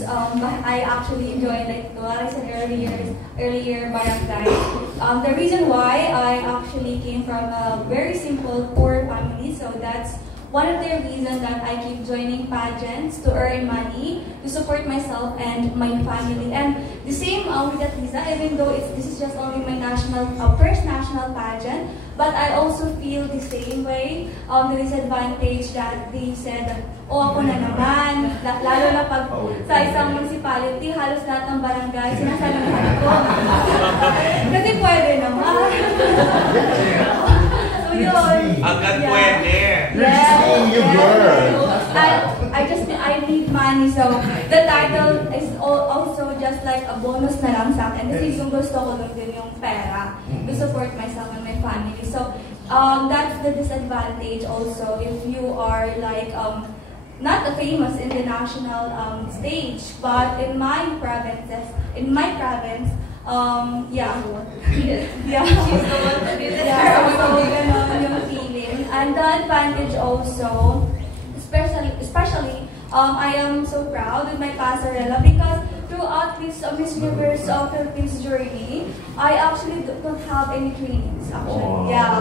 Philippines. I actually joined, like what I said earlier, barangay. The reason why I actually came from a very simple, poor family, so that's one of the reasons that I keep joining pageants to earn money, to support myself and my family. And the same with Atisa, even though this is just only my first national pageant, but I also feel the same way. The disadvantage that they said that, oh, ako na naman, lalo na pag sa isang municipality, halos lahat ng barangay, sinasabihan ko. Kasi pwede naman. So yun. Agad pwede. Yes. I need money, so the title is also just like a bonus na lang sa akin. Kasi yung gusto ko lang din yung pera to support myself and my family. So that's the disadvantage also if you are like not famous in the national stage, but in my province, yeah. Yeah. She's the one to be there. Yeah, so ganun yung feeling. And the advantage also, especially, I am so proud with my passerella because throughout this Miss Universe Philippines journey, I actually don't have any trainings. Actually, yeah,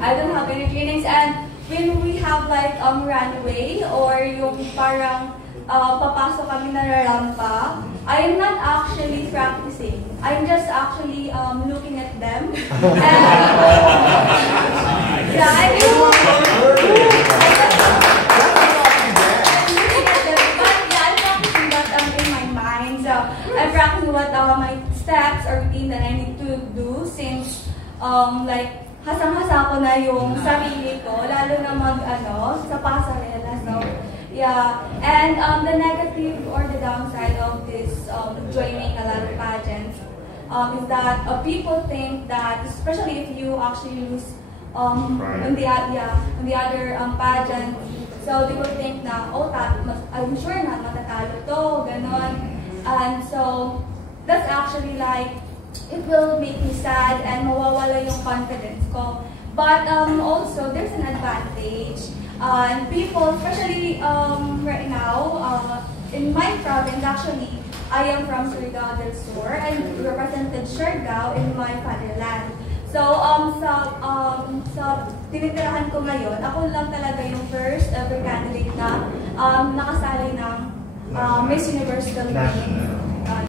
I don't have any trainings. And when we have like runway or yung parang papasok kami na rampa, I am not actually practicing. I'm just actually looking at them. And yeah, I mean, I'm practicing what my steps or routine that I need to do since like hasang-hasa ko na yung sarili ko, lalo na sa pasarela. So yeah, and the negative or the downside of this joining a lot of pageants is that people think that, especially if you actually lose on the other pageant, so they will think na, oh, I'm sure na matatalo to, ganon. And so that's actually like, it will make me sad and mawawala yung confidence ko. But also, there's an advantage. And people, especially right now, in my province, actually, I am from Surigao del Sur and represented Siargao in my fatherland. So, sa tinitirahan ko ngayon, ako lang talaga yung first ever candidate na nakasali ng Miss Universe Philippines.